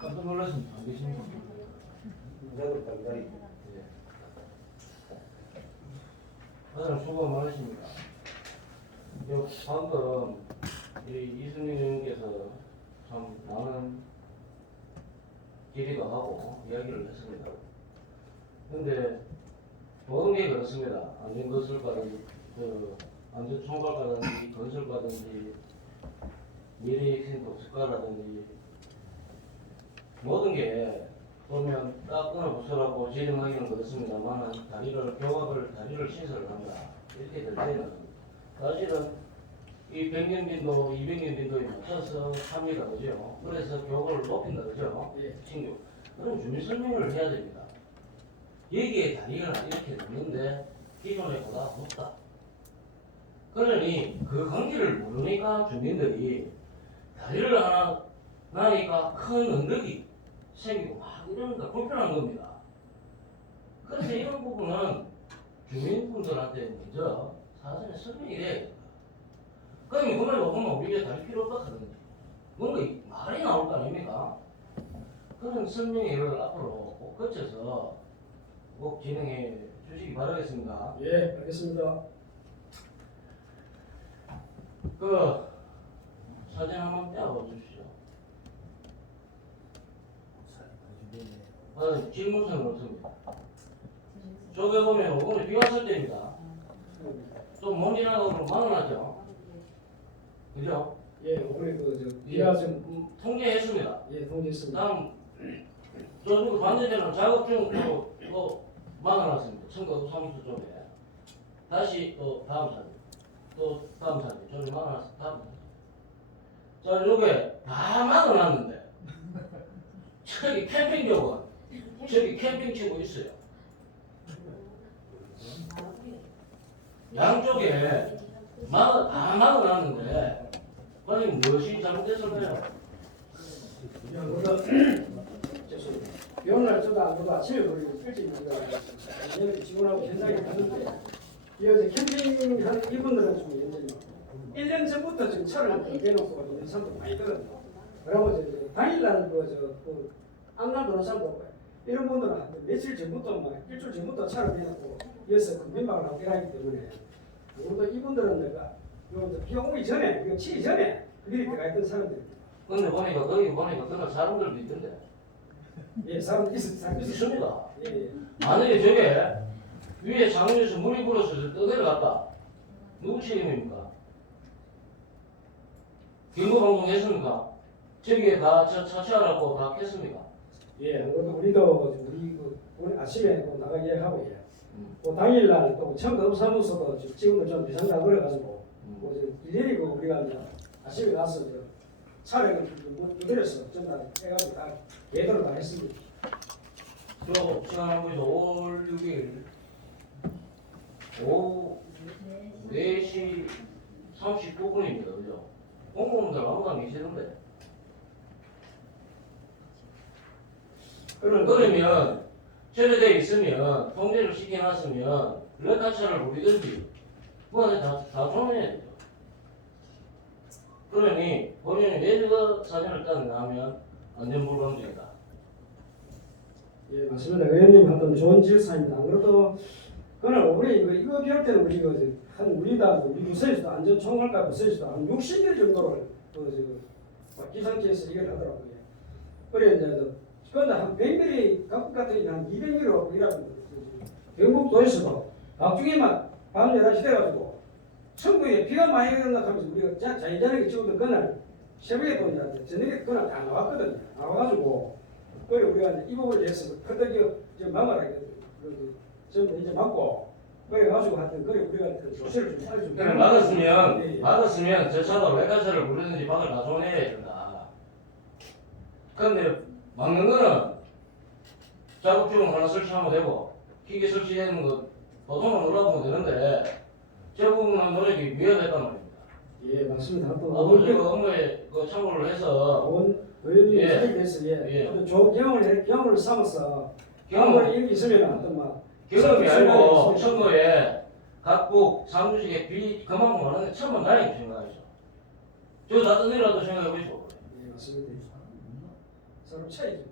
깜짝 놀랐습니다. 안 계십니까? 기다리고. 다들 수고 많으십니다. 방금 이승민 의원께서 참 많은 질의도 하고 이야기를 했습니다. 그런데 모든 게 그렇습니다. 안전건설과든지 안전총괄과든지 건설과든지 미래혁신 독특과라든지 모든 게 보면 딱 어느 부서라고 지정하기는 그렇습니다만 다리를 신설을 한다. 이렇게 될 때는 사실은 이 100년 빈도, 200년 빈도에 맞춰서 합니다. 그죠? 그래서 교육을 높인다. 그죠? 신규. 그럼 주민 설명을 해야 됩니다. 여기에 다리가 이렇게 넣는데 기존에 보다 높다. 그러니 그 관계를 모르니까 주민들이 다리를 하나 나니까 큰 언덕이 생기고 막 이러니까 불편한 겁니다. 그래서 이런 부분은 주민분들한테 먼저 사전에 설명이 돼야 됩니다. 그러면 그날 오면 우리가 다리 필요 없다 하든지 뭔가 말이 나올 거 아닙니까? 그런 설명회를 앞으로 꼭 거쳐서 꼭 진행해 주시기 바라겠습니다. 예, 알겠습니다. 그 사진 한번 떼어 주시죠. 질문서는 없습니다. 저기 보면 오늘 비 왔을 때입니다. 좀 먼지 나가고 많아나죠? 그죠? 예, 오늘 비가 좀 통제했습니다. 예, 통제했습니다. 다음 저쪽 반대편은 자격증으로 또 막아놨습니다. 선거 사무소 쪽에. 다시 또 다음 사진. 또 다음 사진. 저기 막아놨습니다. 다음 사진. 자, 요게 다 막아놨는데 저기 캠핑족은 저기 캠핑 치고 있어요. 양쪽에 다 막아놨는데 과연 무엇이 잘못됐을까요? 비오는 날 저도 안 보고 아침에 우리 일찍 우리가 직원하고 현장에 갔는데 이 어제 캠핑하는 이분들은 좀 이제 1년 전부터 지금 차를 대놓고 있는 사람도 많이 있거든요. 그러고 이제 당일날 안날 도는 사람도 없고요. 이런 분들은 며칠 전부터 막 일주일 전부터 차를 대놓고 이어서 민박을 하고 일하기 때문에 오늘도 이분들은 내가 비 오기 전에 이거 치기 전에 미리 들어가 있던 사람들입니다. 근데 보니까 거기 보니까 그런 사람들도 있던데. 예, 사람 있습니다. 있습니다. 예. 만약에 저게 위에 상류에서 물이 불어서 떠내려갔다. 누구 책임입니까? 경고방송 했습니까? 저기에 다 차치하라고 다 했습니까? 예, 우리도 오늘 아침에 나가 예약하고 당일날 또 청도사무소도 지금도 좀 비상다 그래가지고 일일이 우리가 이제 아침에 가서 차량을 두드려서 전다 해가지고 다 예도를 다 했습니다. 저 시간 한번 보죠. 5월 6일 오후 4시 39분입니다. 그죠? 공무원들 아무도 안 계시는데. 그러면 처리되어 있으면 통제를 시켜놨으면 레카차를 부리든지 그거 다 조언해야 되죠. 그러니 본인이 내주가 사진을 따는하면 안전불감증이다. 예, 맞습니다. 의원님 하던 좋은 질사입니다. 안 그래도 그날 우리 이거 비올 때는 우리 부서에서도 안전총괄과 부서에서도 한 60일 정도를 기상청에서 이걸 하더라고요. 그래 이제 그런데 한 100mm 각국 같은 한 200mm 일하고 경북도에서도 각중에만 밤 11시 돼가지고 청구에 비가 많이 온다 하면서 우리가 자연자하게 찍었던 그날 새벽에 보니까 저녁에 그날 다 나왔거든요. 나와가지고 그래 우리가 이제 이 부분에 대해서 크게 좀 막아라 전부 이제 막고 그래가지고 하여튼 그래 우리가 조치를 좀 빨리 좀 그래 막았으면 저 차도 레카차를 부르든지 방을 다 조언해야 된다. 그런데 막는 거는 작업주는 하나 설치하면 되고 기계 설치되는 거 보통은 올라보면 되는데 저 부분은 노력이 미흡했단 말입니다. 예, 맞습니다. 앞으로 그 업무에 참고를 해서 의원님 사이에서 좋은 경험을 삼아서 경험을 일이 있으면 어떤 경험이 알고 청구에 각국 사무직에 비 그만큼 많은데 천만 다행히 생각하죠. 저 나중에라도 생각해 보시고. 예, 맞습니다. 서로 차이죠.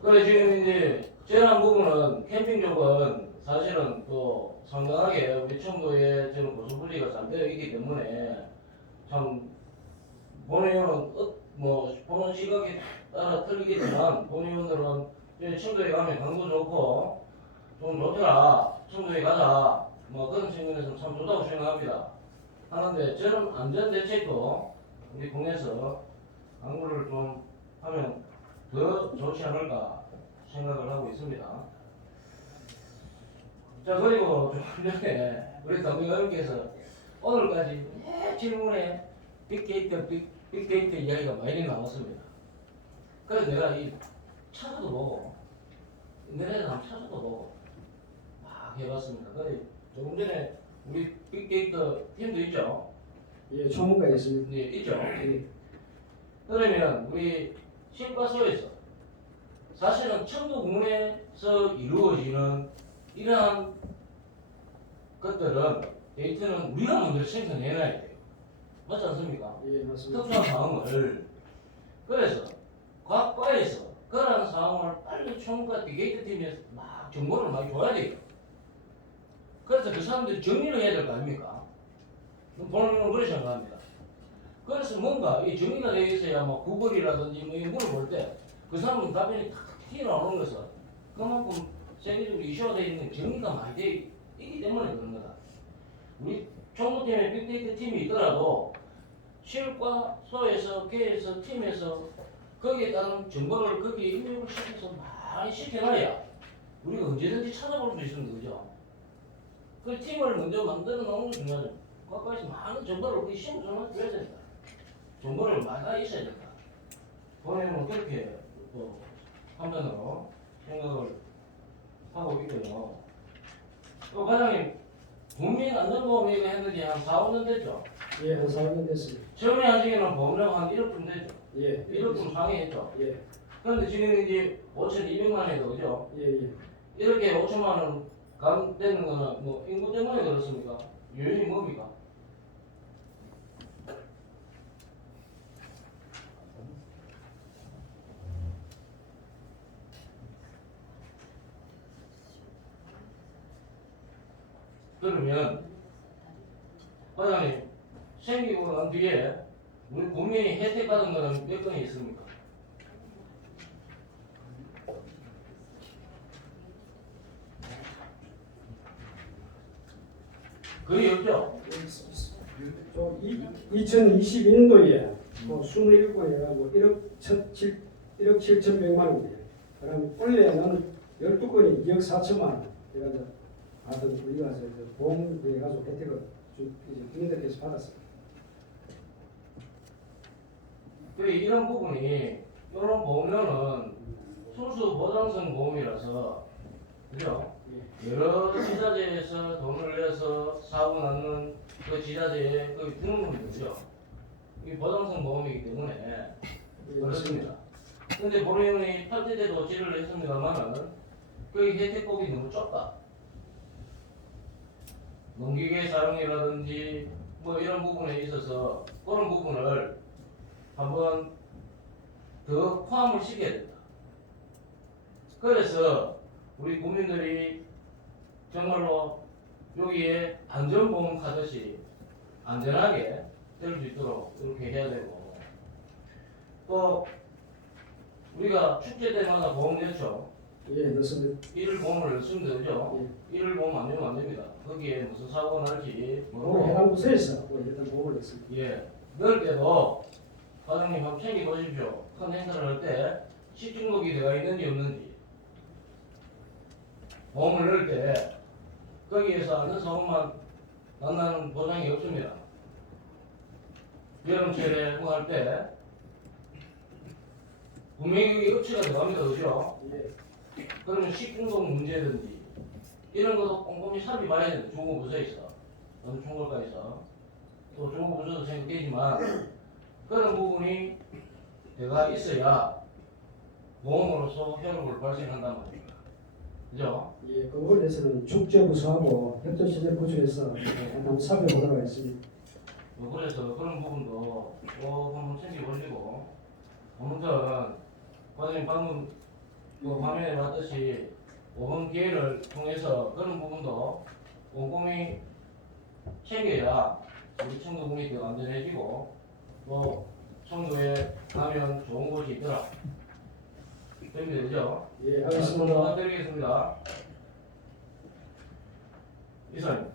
그래 지금 이제 재난 부분은 캠핑 쪽은 사실은 또 상당하게 우리 청도에 저는 고소부지가 잘 되어 있기 때문에 참 본의원은 뭐 보는 시각에 따라 틀리겠지만 본의원들은 저희 청도에 가면 강도 좋고 좀 좋더라 청도에 가자 뭐 그런 측면에서 참 좋다고 생각합니다. 하는데 저는 안전 대책도 우리 국내에서 강구를 좀 하면 더 좋지 않을까 생각을 하고 있습니다. 자 그리고 좀 전에 우리 담임관님께서 오늘까지 질문에 빅데이터 이야기가 많이 나왔습니다. 그래서 내가 이 차트도 보고 인터넷에 한번 차트도 보고 막 해봤습니다. 근데 조금 전에 우리 빅데이터 팀도 있죠? 예, 전문가 있습니다. 네, 있죠? 예, 그러면 우리 실과소에서 사실은 청도 군에서 이루어지는 이러한 것들은 데이터는 우리가 먼저 생산해놔야 돼요. 맞지 않습니까? 예, 맞습니다. 특수한 상황을 그래서 각 과에서 그러한 상황을 빨리 총무과 빅데이터 팀에서 막 정보를 많이 줘야 돼요. 그래서 그 사람들이 정리를 해야 될 거 아닙니까? 본인은 그렇게 생각합니다. 그래서 뭔가 이 정리가 되어 있어야 뭐 구글이라든지 뭐 이런 걸 볼 때 그 사람은 답변이 탁 튀어나오는 것은 그만큼 세계적으로 이슈가 되어 있는 정리가 많이 되어 있기 때문에 그런 거다. 우리 총무팀에 빅데이터 팀이 있더라도 실과소에서 계에서 팀에서 거기에 따른 정보를 거기에 입력을 시켜서 많이 시켜놔야 우리가 언제든지 찾아볼 수 있습니다. 그죠? 그 팀을 먼저 만들어 놓는 게 중요하죠. 각각에서 많은 정보를 우리 심어줘야 된다. 정보를 많이 있어야 된다. 본인은 그렇게 또 한편으로 생각을 하고 있고요. 또 과장님, 국민안전보험이가 했는지 한 4, 5년 됐죠? 예, 한 4년 됐습니다. 처음에 하시기는 보험료가 한 1억쯤 되죠? 예, 1억쯤 상회했죠? 예, 그런데 지금 이제 5,200만 원이죠, 그죠? 예. 이렇게 5천만 원 감되는 거는 뭐 인구 때문에 그렇습니까? 요인이 뭡니까? 그러면 과장님 생기고 난 뒤에 우리 국민이 혜택 받은 거는 몇 건이 있습니까? 거의 없죠? 2022년도에 뭐 27건이 해가지고 1억 7,100만 원이에요. 그럼 올해는 12건이 2억 4천만 원. 그래가지고 하여튼 우리가 보험해가지고 혜택을 이제 국민들께서 받았습니다. 이런 부분이 이런 보험료는 순수 보장성 보험이라서 그죠? 여러 지자체에서 돈을 내서 사고 나는 그 지자체에 그 주는 분이죠. 이 보장성 보험이기 때문에 그렇습니다. 근데 본의원이 8대 때도 질의를 했습니다만은 그 혜택폭이 너무 좁다. 농기계 사용이라든지 뭐 이런 부분에 있어서 그런 부분을 한번 더 포함을 시켜야 된다. 그래서 우리 국민들이 정말로 여기에 안전보험 하듯이 안전하게 될 수 있도록 이렇게 해야 되고 또 우리가 축제 때마다 보험 냈죠. 예, 넣습니다. 일일 보험을 넣습니다. 그죠? 예. 일일 보험 안 내면 안 됩니다. 거기에 무슨 사고가 날지 오늘 해당 부서에서 일단 보험을 넣습니다. 예. 넣을 때도 과장님 한번 챙겨보십시오. 큰 행사를 할 때 식중독이 되어 있는지 없는지 보험을 넣을 때 거기에서 안전사고만 난다는 보장이 없습니다. 여름철에 뭐 할 때 분명히 업체가 들어갑니다. 그죠? 예. 그러면 식중독 문제든지 이런 것도 꼼꼼히 살펴봐야 된다. 중고부서에서 어느 총괄과에서 또 중고부서도 생각되지만 그런 부분이 내가 있어야 보험으로서 효력을 발생한단 말입니다. 그죠? 예, 그 부분에 대해서는 축제부서하고 협동시설부처에서 한번 살펴보도록 하겠습니다. 그래서 그런 부분도 꼭 한번 챙겨보시고 아무튼 과장님 방금 화면에 봤듯이 이번 기회를 통해서 그런 부분도 꼼꼼히 챙겨야 우리 청도 국민이 더 안전해지고 또 청도에 가면 좋은 곳이 있더라. 그렇게 되죠? 예, 알겠습니다. 부탁드리겠습니다. 이사님.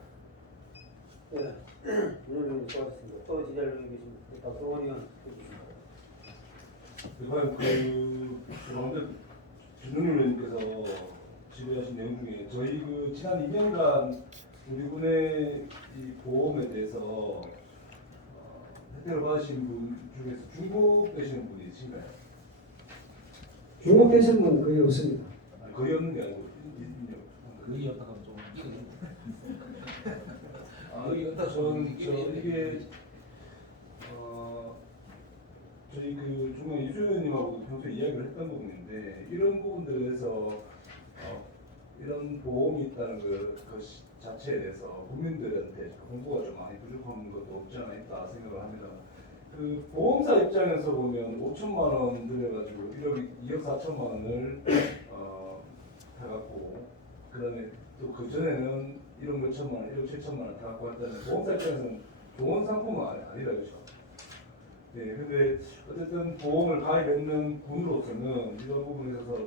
네, 오늘 수고하셨습니다. 또 지자를 계십니다. 박동원 의원 해주십니다. 이번 방금 준웅 의원님께서 질의하신 내용 중에 저희 지난 2년간 우리 군의 이 보험에 대해서 혜택을 받으신 분 중에서 중복 되시는 분이 있으신가요? 중국 계신 분 거의 없습니다. 거의 없는 게 아니고 의의였다가 좀 끼는. 일단 저는 이게 저희 중앙 이주 의원님하고 평소에 이야기를 했던 부분인데 이런 부분들에서 이런 보험이 있다는 것 자체에 대해서 국민들한테 공부가 좀 많이 부족한 것도 없지 않아 있다 생각을 합니다. 그 보험사 입장에서 보면 5천만 원 들여가지고 2억 4천만 원을 해갖고 그다음에 또 그 전에는 1억 몇천만 원, 1억 7천만 원 다 갖고 왔다는 보험사 입장에서는 좋은 상품은 아니라 그렇죠. 네, 근데 어쨌든 보험을 가입했는 분으로서는 이런 부분에 있어서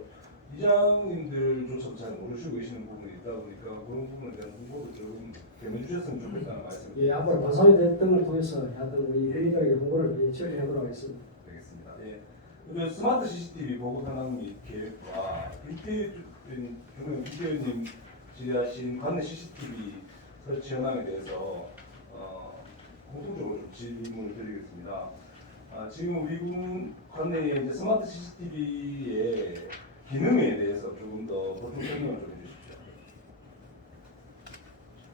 이장님들조차도 잘 모르시고 계시는 부분이 있다 보니까 그런 부분에 대한 홍보도 조금 겸해 주셨으면 좋겠다는 말씀을 예, 앞으로 방송이 등을 통해서 하여튼 우리 회의들에게 홍보를 처리하도록 하겠습니다. 드리겠습니다. 예. 그리고 스마트 CCTV 보급 현황 및 계획과 김태현님 질의하신 관내 CCTV 설치 현황에 대해서 공통적으로 좀 질문을 드리겠습니다. 지금 우리 군 관내에 이제 스마트 CCTV의 기능에 대해서 조금 더 보충 설명을 좀 해주십시오.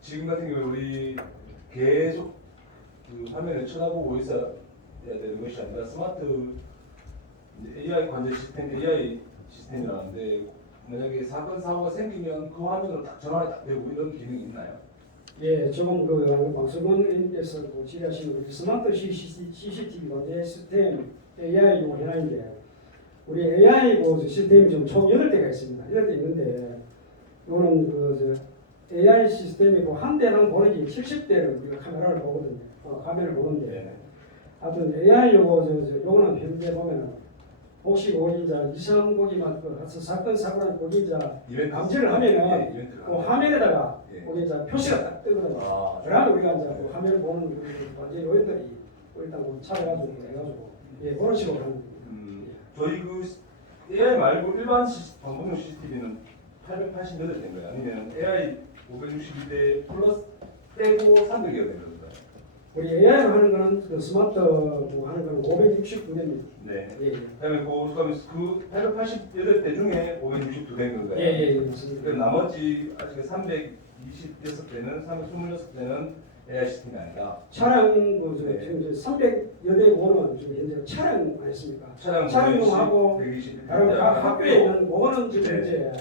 지금 같은 경우 우리 계속 그 화면을 쳐다보고 있어야 되는 것이 아니라 스마트 AI 관제 시스템, AI 시스템이라는데 만약에 사건 사고가 생기면 그 화면으로 딱 전환이 딱 되고 이런 기능이 있나요? 예, 조금 그 박수건님께서 질의하신 그 스마트 CCTV 관제 시스템 AI 요 현황인데 우리 AI 그 시스템이 좀 총 8대가 있습니다. 8대 있는데 이거는 AI 시스템이 한 대당 보내기 70대를 우리가 카메라를 보거든요. 화면을 보는데 하여튼 AI 요거는 현재 보면은 혹시 거기 이제 2, 3고기만 사건 사고랑 거기 이제 감지를 하면은 그 화면에다가 거기 이제 표시가 딱 뜨거든요. 그러면 우리가 이제 그 화면을 보는 그 관제 요인들이 일단 그 찾아가지고 해가지고 예 그런 식으로 하는 겁니다. 저희 그 AI 말고 일반 방송용 CCTV는 888대인가요? 아니면 AI 562대 플러스 빼고 300여가 되는 겁니다. 우리 AI로 하는 거는 그 스마트 하는 거는 569대입니다. 네. 예. 그다음에 그 888대 중에 562대인 건가요? 예, 맞습니다. 그 나머지 아직 326대는 326대는 AI 시스템이 아니다. 차량 네. 지금 이제 300여 대고는 지금 현재 차량 아니습니까? 차량 차량용하고 120, 다른 각 학교에 있는 그거는 지금 네. 이제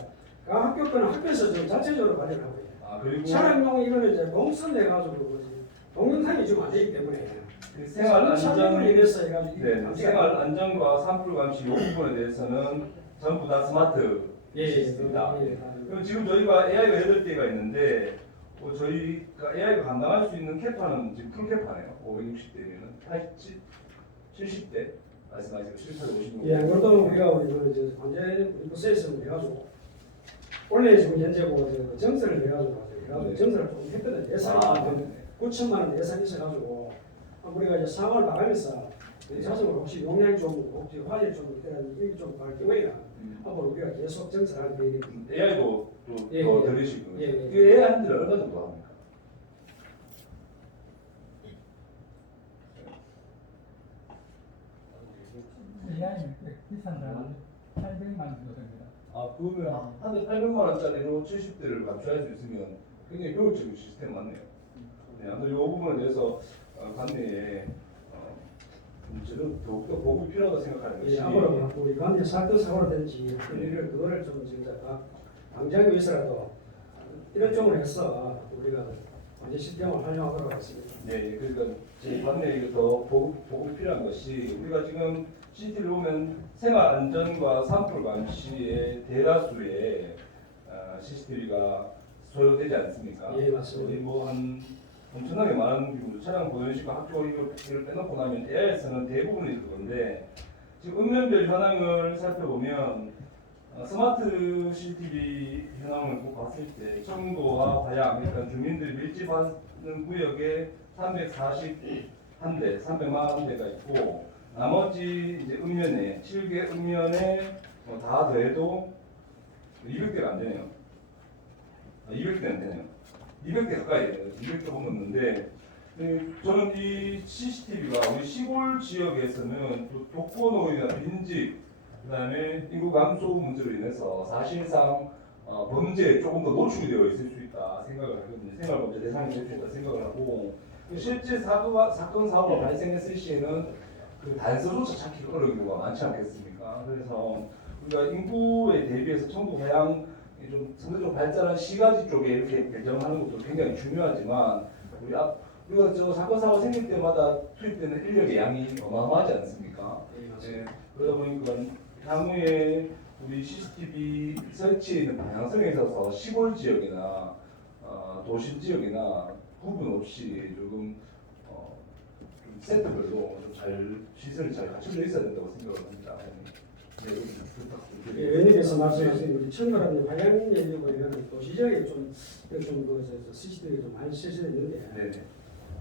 각 학교 거는 학교에서 좀 자체적으로 관리를 하고 있어요. 그리고 차량용 이거는 이제 공선 내가지고 동영상이 지금 안 되기 때문에 그 생활 안전 위해서 해가지고 네, 생활 안전과 산불 감시 이 부분에 대해서는 전부 다 스마트 시스템이다. 그럼 지금 저희가 AI가 8개가 있는데 저희가 AI가 감당할 수 있는 캐파는 지금 풀 캐파네요. 560대면 80, 70대 말씀하시고 750. 예, 그것도 우리가 이제 관제 프로세스를 해가지고 원래 지금 현재 정설을 해가지고 정설을 좀 했거든. 예산이 9천만 원 예산이 있어가지고 우리가 이제 상황을 나가면서 자석으로 혹시 용량이 좀 혹시 화질 좀 이렇게 좀 발경이나 앞으로 우리가 계속 정설할 계획입니다. AI도 또 예, 더 예. 들으시고 예, 예. 이 AI 한 달에 얼마 정도 합니까? AI는 비싼 건 800만 원 정도 됩니다. 그러면 한 달 800만 원짜리로 70대를 감수할 수 있으면 굉장히 효율적인 시스템 맞네요. 네, 아무튼 이 부분에 대해서 관내에 더욱더 보급이 필요하다고 생각하는 것이 예, 앞으로 우리 관계 사건 사고가 되는지 그거를 좀 진짜 방지하기 위해서라도 이런 쪽으로 해서 우리가 이제 시스템을 활용하도록 하겠습니다. 네, 그러니까 제 반대에 더 보고 필요한 것이 우리가 지금 CCTV를 보면 생활 안전과 산불 감시의 대다수의 CCTV가 소요되지 않습니까? 예, 맞습니다. 우리 뭐한 엄청나게 많은 경우 차량 보존식과 학교 이걸 빼놓고 나면 AI에서는 대부분이 그건데 지금 읍면별 현황을 살펴보면 스마트 CCTV 현황을 꼭 봤을 때 청도와 과양 일단 주민들이 밀집하는 구역에 341대, 341대가 있고 나머지 이제 읍면에 7개 읍면에 다 더해도 200대가 안 되네요. 200대 안 되네요. 200대 가까이 돼요. 200대 넘었는데 저는 이 CCTV가 우리 시골 지역에서는 또 독거노인이나 빈집 그다음에 인구 감소 문제로 인해서 사실상 범죄에 조금 더 노출이 되어 있을 수 있다 생각을 하거든요. 생활범죄 대상이 될 수 있다 생각을 하고 실제 사건 사고가 발생했을 시에는 그 단서조차 찾기가 어려운 경우가 많지 않겠습니까? 그래서 우리가 인구에 대비해서 청도 해양 좀 상대적으로 발달한 시가지 쪽에 이렇게 배정하는 것도 굉장히 중요하지만 우리가 저 사건 사고 생길 때마다 투입되는 인력의 양이 어마어마하지 않습니까? 네, 그러다 보니까 향후에 우리 CCTV 설치에 있는 방향성에 있어서 시골 지역이나 도심 지역이나 구분 없이 조금 좀 세트별로 좀 잘 시설이 잘 갖춰져 있어야 된다고 생각을 합니다. 네, 예, 의원님께서 말씀하신 우리 청거라는 방향 연구고 이거는 도시 지역에 좀그 CCTV 좀 많이 실시되는데 네.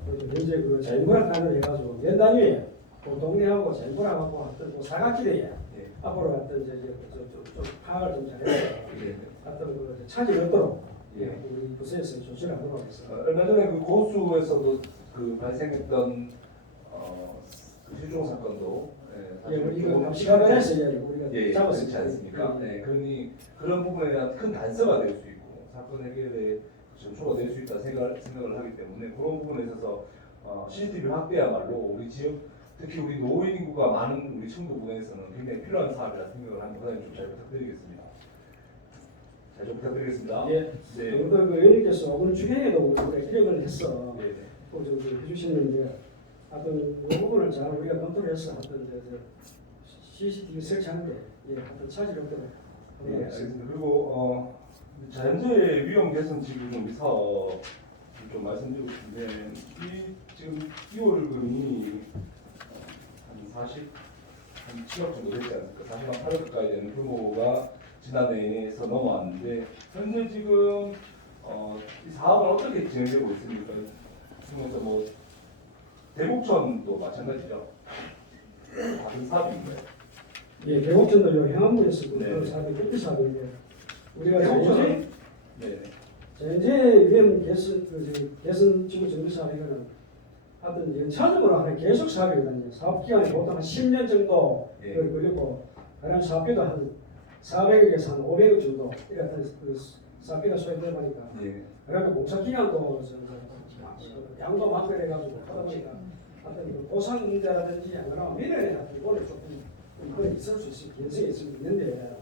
현재 그 자연보락 단을 해가지고 연 단위에 그 동네하고 자연보락하고 어떤 그 사각지대에 네. 앞으로 어떤 좀 파악을 좀 잘해서 네. 어떤 그 차질이 없도록 예. 우리 부서에서 조치를 하도록 하겠습니다. 얼마 전에 그 고수에서도 그 발생했던 그 실종 사건도 예, 우리 이거 조금 시간에서 우리가 예, 잡았습니다. 그렇지 않습니까? 예. 네, 그러니 그런 부분에 대한 큰 단서가 될 수 있고 사건 해결에 전초가 될 수 있다 생각을 하기 때문에 그런 부분에 있어서 CCTV 확대야말로 우리 지역 특히 우리 노인 인구가 많은 우리 청도군에서는 굉장히 필요한 사업이라 생각을 합니다. 그다음에 좀 잘 부탁드리겠습니다. 잘 좀 부탁드리겠습니다. 예. 네. 그리고 그 의원님께서 오늘 중에도 우리가 기력을 해서 네. 또 해주시는데 어떤 그 부분을 잘 우리가 검토를 해서 어떤 CCTV 설치하는데 어떤 차질이 없도록 네, 알겠습니다. 그리고 자연재해 위험 개선 지구준비 사업 좀 말씀드리고 싶은데 이 지금 2월금이 한 7억 정도 되지 않습니까? 40만 8억 가까이 되는 규모가 지난해에서 넘어왔는데 현재 지금 이 사업은 어떻게 진행되고 있습니까? 지금부터 뭐 대곡천도 마찬가지죠. 같은 사업인가요? 예, 대곡천도 행안부에서 그 네. 사업이 끝이 사업인데 우리가 대곡천은 네. 자연재해 위험 개선 지구 정비 사업 이거는 어떤 연차적으로 하는 계속 사업이거든요. 사업 기간이 보통 한 10년 정도 예. 걸리고 그다음 사업비도 한 400억에서 한 500억 정도 이렇게 그 사업비가 소요되다 보니까 예. 그다음에 공사 기간도 양도 많고 해가지고 하다 보니까 어떤 그 보상 문제라든지 안 그러면 미래에 이거는 조금 그런 있을 수 있을 가능성이 있는데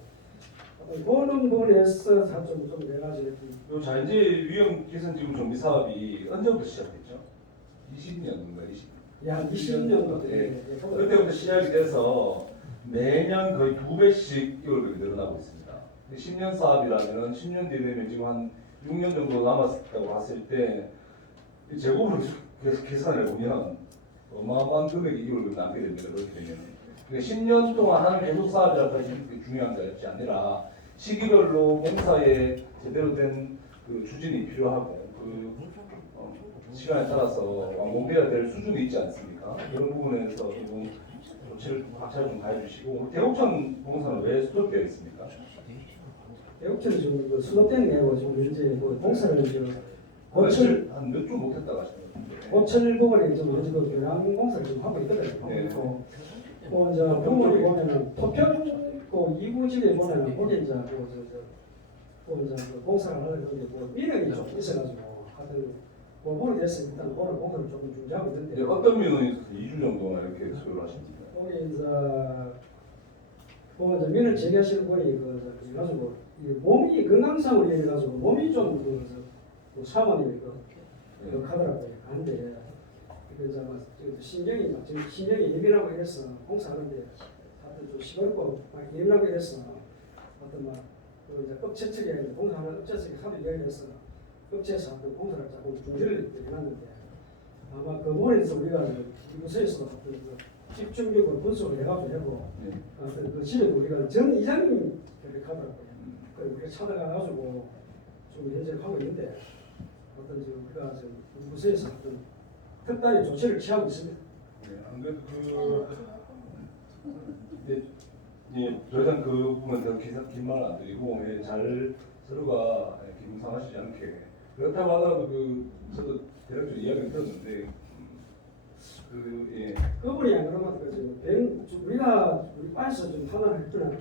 그런 부분에서 좀 내가지고 요 자연재해 위험 개선 지구 정비 사업이 언제부터 시작됐죠? 20년인가 20년. 한 20년도 네. 그때부터 시작이 돼서 매년 거의 2배씩 이월급이 늘어나고 있습니다. 10년 사업이라면 10년 뒤에 되면 지금 한 6년 정도 남았다고 봤을 때 제곱으로 계속 계산해 보면 어마어마한 금액이 이월급이 남게 됩니다. 그렇게 되면. 그러니까 10년 동안 하는 계속 사업이라고 하시는 게 중요한 것이 아니라 시기별로 공사에 제대로 된 그 추진이 필요하고 그 시간에 따라서 완공돼야 될 수준이 있지 않습니까? 그런 부분에서 조금 조치를 각자를 좀 가해주시고 대곡천 공사는 왜 스톱되어 있습니까? 대곡천은 지금 그 수도된 내고 지금 현재 그 공사를 지금 고철 한몇 주 못했다고 하시는데 고철 부분에 좀 현재 그 교량 공사를 좀 하고 있거든요. 네. 또 이제 부분이 보면은 토평 그 2구집에 보면은 거기 이제 그 이제 그 공사를 하는 건데 그 민원이 좀 있어가지고 하여튼 그 부분에 대해서 일단 오늘 공사를 조금 준비하고 있는데 어떤 민원이 있어서 2주 정도나 이렇게 소요를 하십니까? 거기 이제 민원 제기하시는 분이 그래가지고 이 몸이 건강상으로 해가지고 몸이 좀 그 사원이 하더라고요. 하는데 이제 아마 신경이 막 지금 신경이 예민하고 이래서 공사하는데 하여튼 좀 시끄럽고 막 예민하고 이래서 어떤 막그 이제 억체측에 공사하는 억체측에 하도 열려서 억체에서 하여튼 공사를 자꾸 중지를 해놨는데 아마 그 부분에서 우리가 이곳에서 집중적으로 분석을 해가지고 하고 하여튼 그 집에 우리가 전 이장님 하더라고요. 그래서 우리가 찾아가가지고 좀 현재 하고 있는데 어떤 지금 우리가 지금 이곳에서 어떤 특단의 조치를 취하고 있습니다. 네, 안 그래도 더 이상 그 부분은 더 긴 말 안 드리고 잘 서로가 기분상하시지 않게 그렇다고 하더라도 저도 대략적으로 이야기를 들었는데 그분이 안 그러면 우리가 우리 과에서 좀 판단할 때는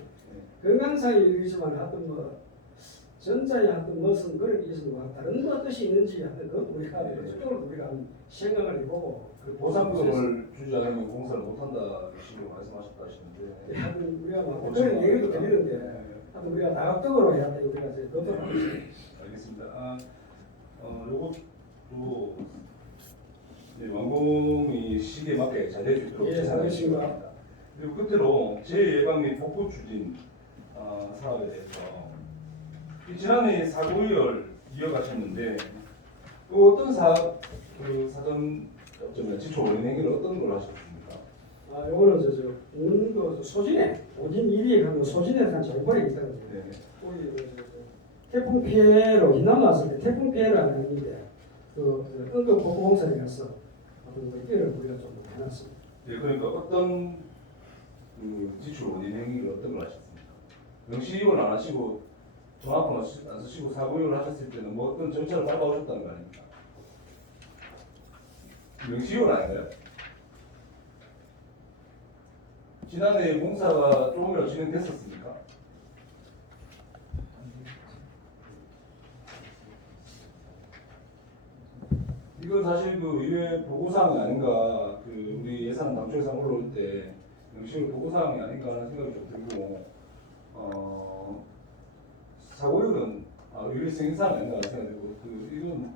건강상의 이유지만 하여튼 전자에 하여튼 무슨 그런 게 있는 것 같다. 다른 뭐 뜻이 있는지 하여튼 그것도 우리가 그쪽으로 우리가 생각을 해보고 보상금을 주지 않으면 공사를 못한다 식으로 말씀하셨다 하시는데 하여튼 우리가 뭐 그런 얘기도 들리는데 하여튼 우리가 다각적으로 해야 돼. 우리가 이제 그것도 알겠습니다. 요것도 완공이 시기에 맞게 잘 될 수 있도록 알겠습니다. 바랍니다. 그리고 끝으로 재예방 및 복구 추진 사업에 대해서 지난해 사고를 이어가셨는데 또 어떤 사전 지초 원인 행위를 어떤 걸 하셨습니까? 요거는 그 소진에 오진 1위에 가면 소진에 대한 정보를 있다거든요. 네. 우리 태풍 피해로 이남 왔을 때 태풍 피해를 안 했는데 그 응급 복구 공사에 가서 어떤 일을 우리가 좀 해놨습니다. 네, 그러니까 어떤 지출 원인 행위를 어떤 걸 하셨습니까? 명시이월 안 하시고 정확한 안 쓰시고 사고이월 하셨을 때는 뭐 어떤 절차를 밟아오셨다는 거 아닙니까? 명시이월 아닌가요? 지난해 공사가 조금이라도 진행됐었습니까? 이건 사실 의회 보고사항이 아닌가, 우리 예산 당초 예산 올라올 때 명시로 보고사항이 아닌가 하는 생각이 좀 들고, 사고율은 의뢰성 인사는 아닌가 하는 생각이 들고, 이건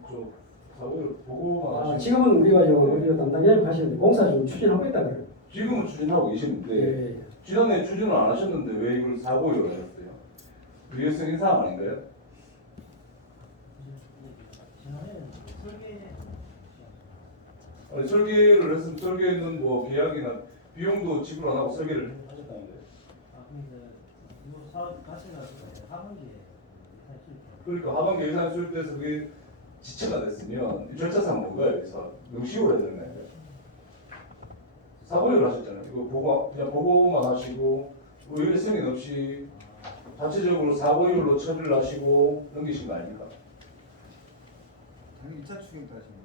사고율 보고만 하시면 지금은 우리가 우리가 담당자님 하시는데 공사 좀 추진하고 있다 그래요. 지금은 추진하고 계시는데 예. 지난해 추진을 안 하셨는데 왜 이걸 사고율을 하셨어요? 의뢰성 인사항 아닌가요? 설계를 했으면 설계는 뭐 계약이나 비용도 지불 안 하고 설계를 하셨다는데. 그러니까 하반기 예산 수립돼서 그게 지체가 됐으면 절차상 뭔가요? 그래서 명시로 해야 되는 거예요. 사고를 하셨잖아요. 이거 그냥 보고만 하시고 의뢰 승인 없이 자체적으로 사고율로 처리를 하시고 넘기신 거 아닙니까? 당연히 2차 추경도 하신 거예요.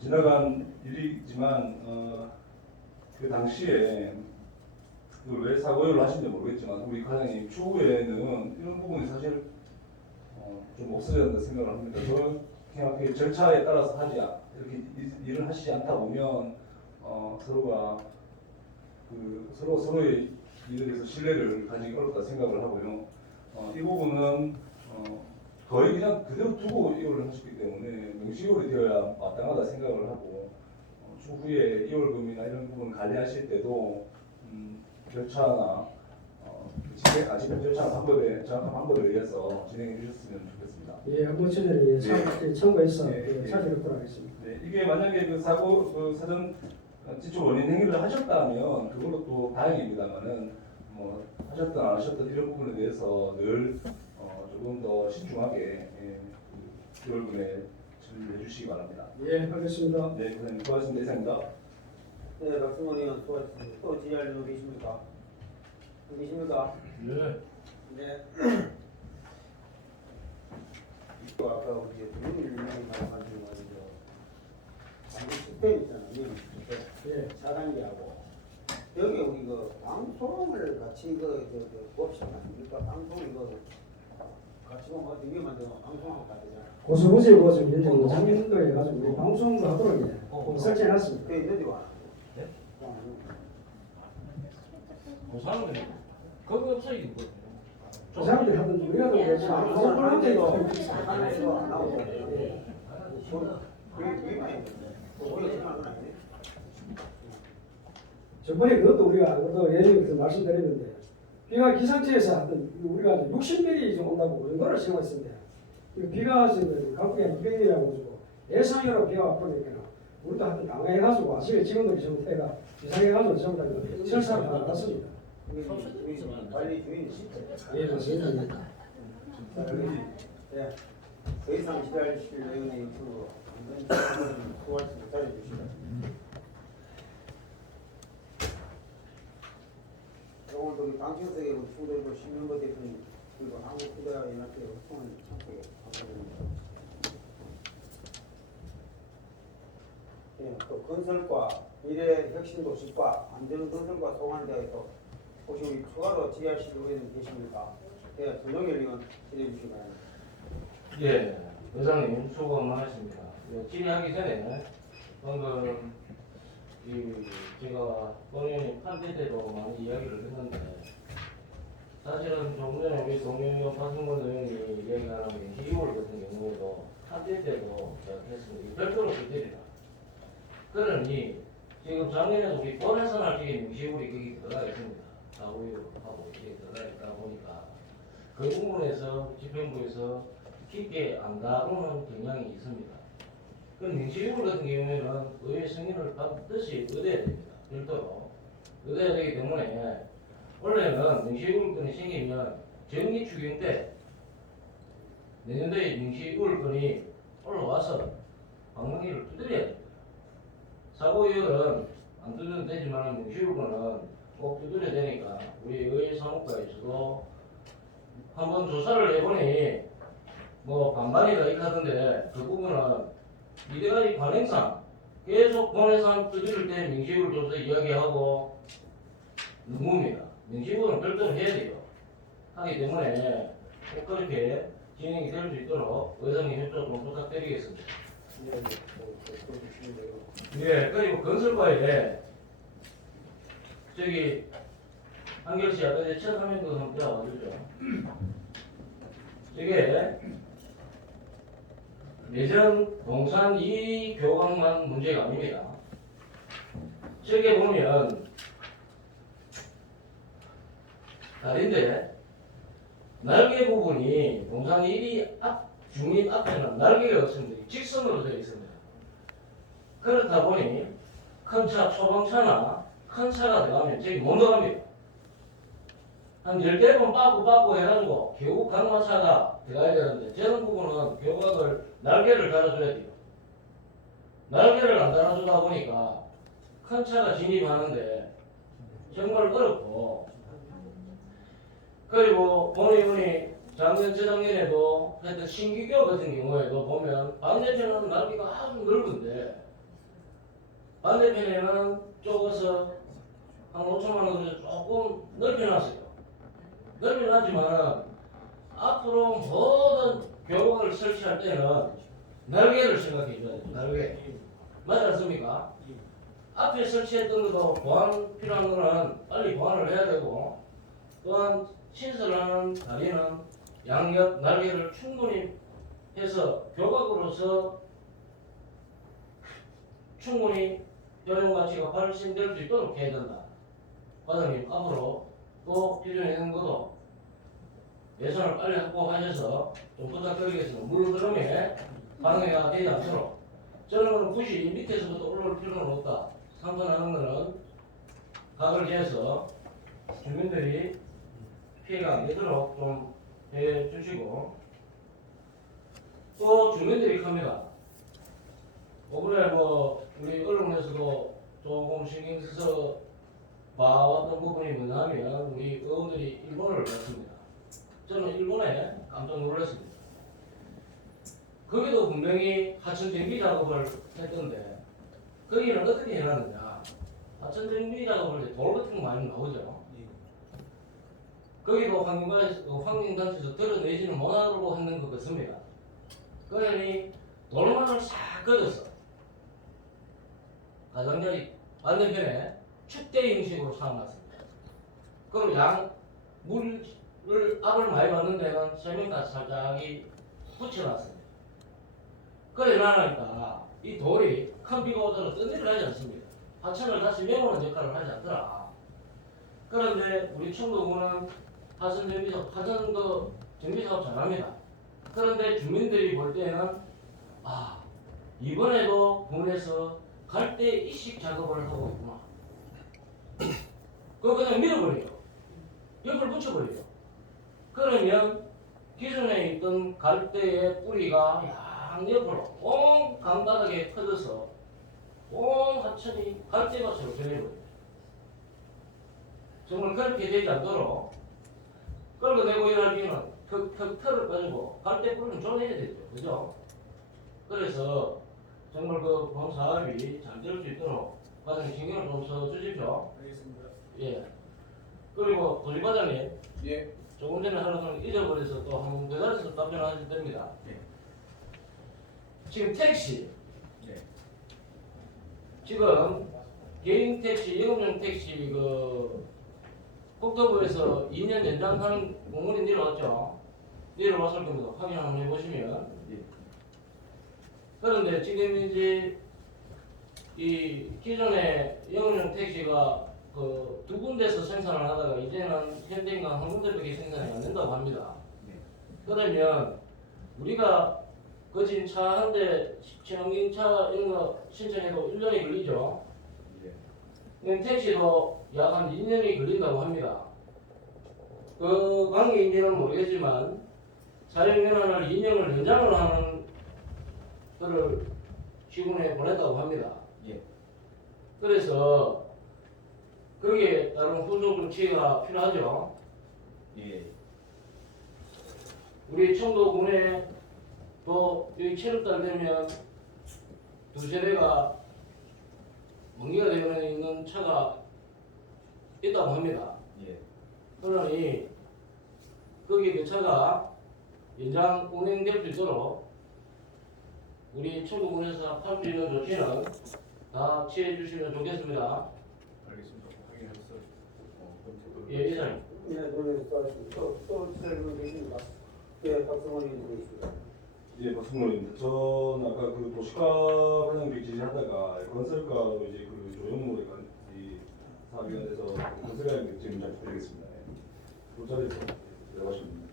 지나간 일이지만 그 당시에 왜 사고를 하신지 모르겠지만 우리 과장님 추후에는 이런 부분이 사실 좀 없어져야 한다 생각을 합니다. 그냥 그 절차에 따라서 이렇게 일을 하시지 않다 보면 서로가 서로의 일에 대해서 신뢰를 가지기 어렵다 생각을 하고요. 이 부분은 거의 그냥 그대로 두고 이월을 하셨기 때문에 명시이월이 되어야 마땅하다 생각을 하고 추후에 이월금이나 이런 부분 관리하실 때도 절차나 집행 절차 정확한 방법에 의해서 진행해 주셨으면 좋겠습니다. 예, 한번 저희들이 참고해서 찾아뵙도록 하겠습니다. 네, 이게 만약에 그 사전 지출 원인 행위를 하셨다면 그걸로 또 다행입니다만은 뭐 하셨든 안 하셨든 이런 부분에 대해서 늘 조금 더 신중하게 이월금에 처리해 주시기 바랍니다. 예, 알겠습니다. 네, 선생님 수고하셨습니다. 이상입니다. 네, 박승원 의원 수고하셨습니다. 또 질의할 분 계십니까? 계십니까? 네. 네. 아까 우리 부모님 말씀하신 방금 시스템 있잖아요. 예. 4단계하고 여기 우리 방송을 같이 봅시다. 그러니까 방송 같이 보면 어떻게 위험한데 방송하고 가야 되잖아. 고수부지고 지금 현재 장인 거 해가지고 우리 방송도 하도록 설치해놨습니다. 그게 있는데 와. 네? 고사는 거기 없어요 이거. 그 사람들이 하던 우리가 좀 그렇지만 그런데도 하나에서 안 나오고 위만 우리가 생각하는 건 아니네. 저번에 그것도 우리가 그것도 예전에 말씀드렸는데 비가 기상청에서 하던 우리가 60mm 좀 온다고 그 정도를 생각했습니다. 비가 지금 각국에 200mm라고 해가지고 예상외로 비가 와버리니까 우리도 하여튼 당황해가지고 아침에 직원들이 전부 해가 이상해가지고 전부 다 철사를 다 났습니다. 관리 주인이 예, 맞습니다. 네. 더 이상 기다리실 내용의 유튜브로 완전 소화해서 기다려주시다. 오늘 우리 방청석에 충돌고 신명거 대표님 그리고 한국기자연합회 협동을 참석에 감사드립니다. 예, 또 건설과 미래 혁신 도시과 안전 건설과 소관에 대해서 혹시 우리 추가로 질의하실 의원님 계십니까? 예, 전용열 의원 질의해 주시기 바랍니다. 예, 회장님 수고 많으십니다. 예, 질의하기 전에 방금 제가 본인이 판대 때도 많이 이야기를 했는데 사실은 좀 전에 우리 동료 박승건 의원이 이야기하는 게 희울 같은 경우에도 판대 때도 제가 했습니다. 별도로 그들이다. 그러니 지금 작년에도 우리 본해산할 적에 명시울이 거기 들어가 있습니다. 사후유하고 이렇게 들어가 있다 보니까 그 부분에서 집행부에서 깊게 안 다루는 경향이 있습니다. 그럼 명시울 같은 경우에는 의회 승인을 반드시 얻어야 됩니다. 별도로 얻어야 되기 때문에 원래는 명시울건이 생기면 정기 추경 때 내년도에 명시울건이 올라와서 방문기를 두드려야 됩니다. 사고이율은 안 두드려도 되지만 명시울건은 꼭 두드려야 되니까 우리 의회 사무과에서도 한번 조사를 해보니 뭐 반반이다 이렇게 하던데 그 부분은 이때까지 관행상 계속 본회상 두드릴 때 명시울 조사 이야기하고 의무입니다. 명시울은 별도로 해야 돼요. 하기 때문에 꼭 그렇게 진행이 될 수 있도록 의장님 협조 좀 부탁드리겠습니다. 예, 그리고 건설과에 저기 한결씨 아까 첫 화면도 한번 들어와주죠. 이게 예전 동산 이 교각만 문제가 아닙니다. 저게 보면 다른데 날개 부분이 동산 1이 중립 앞에는 날개가 없습니다. 직선으로 되어 있습니다. 그렇다 보니 큰 차, 초방차나 큰 차가 들어가면 저기 못 들어갑니다. 한 10개 빠꾸 해가지고 결국 강마차가 들어가야 되는데 저런 부분은 교각을 날개를 달아줘야 돼요. 날개를 안 달아주다 보니까 큰 차가 진입하는데 정말 어렵고 그리고 본의원이 작년 재작년에도 하여튼 신기교 같은 경우에도 보면 반대편은 날개가 아주 넓은데 반대편에는 좁아서 한 5천만 원 정도 조금 넓혀놨어요. 넓혀놨지만 앞으로 모든 교각을 설치할 때는 날개를 생각해 줘야 돼요. 날개. 맞지 않습니까? 앞에 설치했던 것도 보완 필요한 거는 빨리 보완을 해야 되고 또한 신설하는 다리는 양옆 날개를 충분히 해서 교각으로서 충분히 효용 가치가 발생될 수 있도록 해야 된다. 과장님 앞으로 또 필요한 것도 예산을 빨리 확보하셔서 좀 부탁드리겠습니다. 물 흐름에 방해가 되지 않도록 저는 굳이 밑에서부터 올라올 필요는 없다. 상관하는 것은 각을 재서 주민들이 피해가 안 되도록 좀 해주시고 또 주민들이 큽니다. 이번에 뭐 우리 언론에서도 조금 신경 써서 봐왔던 부분이 뭐냐면 우리 의원들이 일본어를 봤습니다. 저는 일본에 깜짝 놀랐습니다. 거기도 분명히 하천 정비 작업을 했던데 거기는 어떻게 해놨느냐. 하천 정비 작업을 할 때 돌 같은 거 많이 나오죠. 거기도 환경단체에서 드러내지는 못하고 하는 것 같습니다. 그러니 돌만을 싹 걷어서 가장자리 반대편에 축대 형식으로 사놨습니다. 그럼 물 압을 많이 받는 데는 세면가 살짝이 붙여놨습니다. 그래 놔니까 이 돌이 큰 비가 오더라도 뜬일을 하지 않습니다. 하천을 다시 메우는 역할을 하지 않더라. 그런데 우리 충북은 하천 정비사업 잘합니다. 그런데 주민들이 볼 때는 이번에도 군에서 갈대 이식 작업을 하고 있구나. 그거 그냥 밀어버려요. 옆을 붙여버려요. 그러면 기존에 있던 갈대의 뿌리가 양옆으로 온 강바닥에 퍼져서 온 하천이 갈대밭으로 변해버려요. 정말 그렇게 되지 않도록 끌어내고 일하기에는 턱 털을 가지고 갈대 뿌리는 쪼개야 되죠. 그죠? 그래서 정말 그 봉사업이 잘 될 수 있도록 과장님 신경을 좀 써주십시오. 알겠습니다. 예. 그리고 도지과장님 예. 조금 전에 하루는 잊어버려서 또 한번 대단해서 답변하셔도 됩니다. 예. 지금 택시 예. 지금 개인 택시, 영업용 택시 그 국토부에서 2년 연장하는 공문이 내려왔죠. 내려왔을 겁니다. 확인 한번 해보시면. 예. 그런데 지금 이제 이 기존의 영업용 택시가 그 두 군데서 생산을 하다가 이제는 현대인가 한 군데밖에 생산이 안 된다고 합니다. 네. 그러면 우리가 거진 차 한 대 친환경 차 이런 거 신청해도 1년이 걸리죠. 예. 택시도 약 한 2년이 걸린다고 합니다. 그 관계인지는 모르겠지만 사용연한을 2년을 연장을 하는 거를 시군에 보냈다고 합니다. 예. 그래서 거기에 따른 후속 조치가 필요하죠. 예. 우리 청도군에 또 여기 7월달 되면 두 세대가 만기가 되어 있는 차가 있다고 합니다. 예. 그러니 거기에 그 차가 연장 운행될 수 있도록 우리 청도군에서 할 수 있는 조치는 다 취해 주시면 좋겠습니다. 알겠습니다. 확인해서 검토. 예, 이사님. 예, 오늘 또 질문 계십니까? 예, 박성원 의원님 있습니다. 예, 박승로입니다. 전 아까 그 도시가 관장비 지시하다가 건설가로 이제 그 조영물의 이 사업위원회에서 건설가의 질문 잘 부탁드리겠습니다. 그 자리에서 들어가십니다.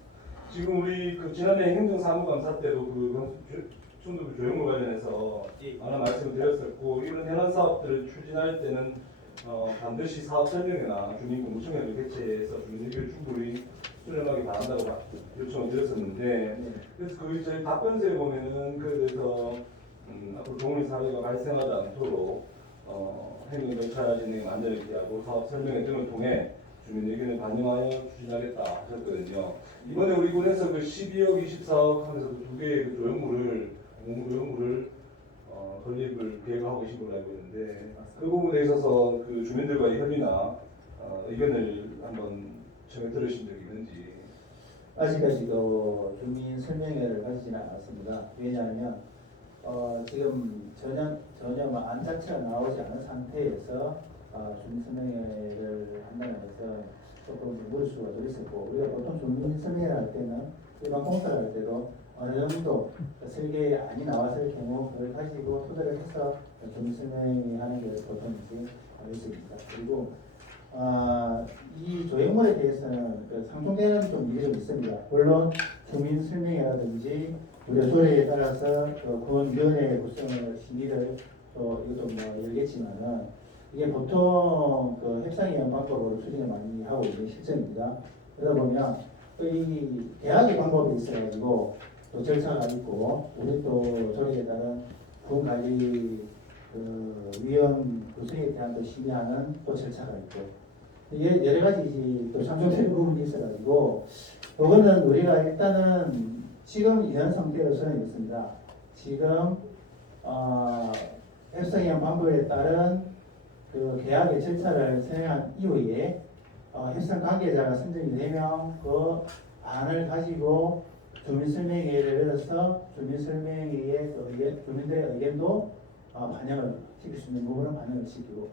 지금 우리 그 지난해 행정사무감사 때도 그 충북 조형물 관련해서 많은 말씀을 드렸었고 이런 현안 사업들을 추진할 때는 반드시 사업 설명회나 주민 공청회를 개최해서 주민 의견을 충분히 수렴하게 바란다고 요청을 드렸었는데 그래서 그 저희 답변서에 보면은 그에 대해서 앞으로 동의 사례가 발생하지 않도록 행정 절차 진행에 만전을 기하고 사업 설명회 등을 통해 주민 의견을 반영하여 추진하겠다 하셨거든요. 이번에 우리 군에서 그 12억 24억 하면서 두 개의 그 공무조형물을 건립을 계획하고 계신 걸로 알고 있는데 그 부분에 있어서 그 주민들과의 협의나 의견을 한번 청해 들으신 적이 있는지. 아직까지도 주민 설명회를 가지지는 않았습니다. 왜냐하면 지금 전혀 뭐 안 자체가 나오지 않은 상태에서 주민 설명회를 한다는 것은 조금 무리수가 좀 있었고 우리가 보통 주민 설명회를 할 때는 일반 공사를 할 때도 어느 정도 설계안이 나왔을 경우 그걸 가지고 토대를 해서 주민 설명회 하는 게 보통 이제 있습니다. 그리고 이 조형물에 대해서는 그 상충되는 좀 일이 좀 있습니다. 물론 주민 설명회라든지 우리가 조례에 따라서 군위원회 구성을 심의를 또 이것도 뭐 열겠지만은 이게 보통 그 협상위원 방법으로 추진을 많이 하고 있는 실정입니다. 그러다 보면 이 대학의 방법이 있어가지고 또 절차가 있고 우리 또 조례에 따른 군 관리 그 위원 구성에 대한 또 심의하는 또 절차가 있고 여러 가지 또 상충되는 부분이 있어가지고 그거는 우리가 일단은 지금 이런 상태로서는 있습니다. 지금 협상위원 방법에 따른 그 계약의 절차를 수행한 이후에 협상 관계자가 선정이 되면 그 안을 가지고 주민설명회를 열어서 주민설명회의 주민들의 의견도 반영을 시킬 수 있는 부분은 반영을 시키고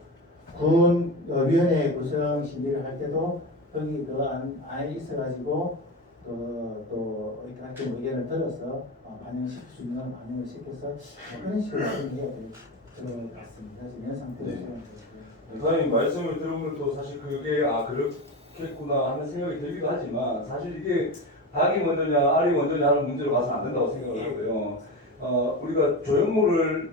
군위원회 구성 심의를 할 때도 여기 그 안에 있어가지고 또 이렇게 같은 의견을 들어서 반영시킬 수 있는 건 반영을 시켜서 그런 식으로 해야 될 것 같습니다. 지금 이런 상태로 네. 지금 이사님 말씀을 들으면 또 사실 그게 그렇겠구나 하는 생각이 들기도 하지만 사실 이게 닭이 먼저냐 알이 먼저냐 하는 문제로 가서는 안 된다고 생각을 하고요. 우리가 조형물을